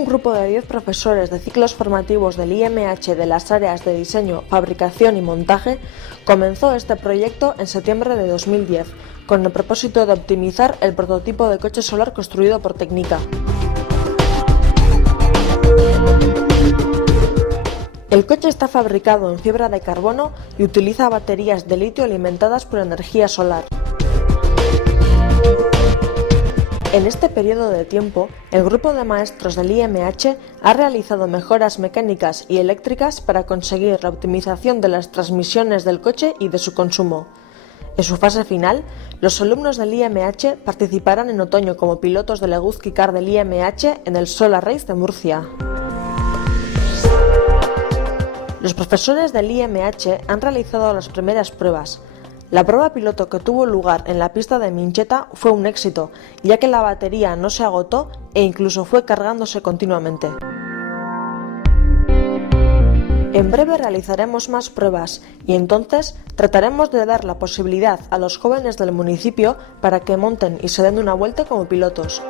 Un grupo de 10 profesores de ciclos formativos del IMH de las áreas de diseño, fabricación y montaje comenzó este proyecto en septiembre de 2010, con el propósito de optimizar el prototipo de coche solar construido por Tecnica. El coche está fabricado en fibra de carbono y utiliza baterías de litio alimentadas por energía solar. En este periodo de tiempo, el grupo de maestros del IMH ha realizado mejoras mecánicas y eléctricas para conseguir la optimización de las transmisiones del coche y de su consumo. En su fase final, los alumnos del IMH participarán en otoño como pilotos del Eguzki Car del IMH en el Solar Race de Murcia. Los profesores del IMH han realizado las primeras pruebas. La prueba piloto que tuvo lugar en la pista de Mincheta fue un éxito, ya que la batería no se agotó e incluso fue cargándose continuamente. En breve realizaremos más pruebas y entonces trataremos de dar la posibilidad a los jóvenes del municipio para que monten y se den una vuelta como pilotos.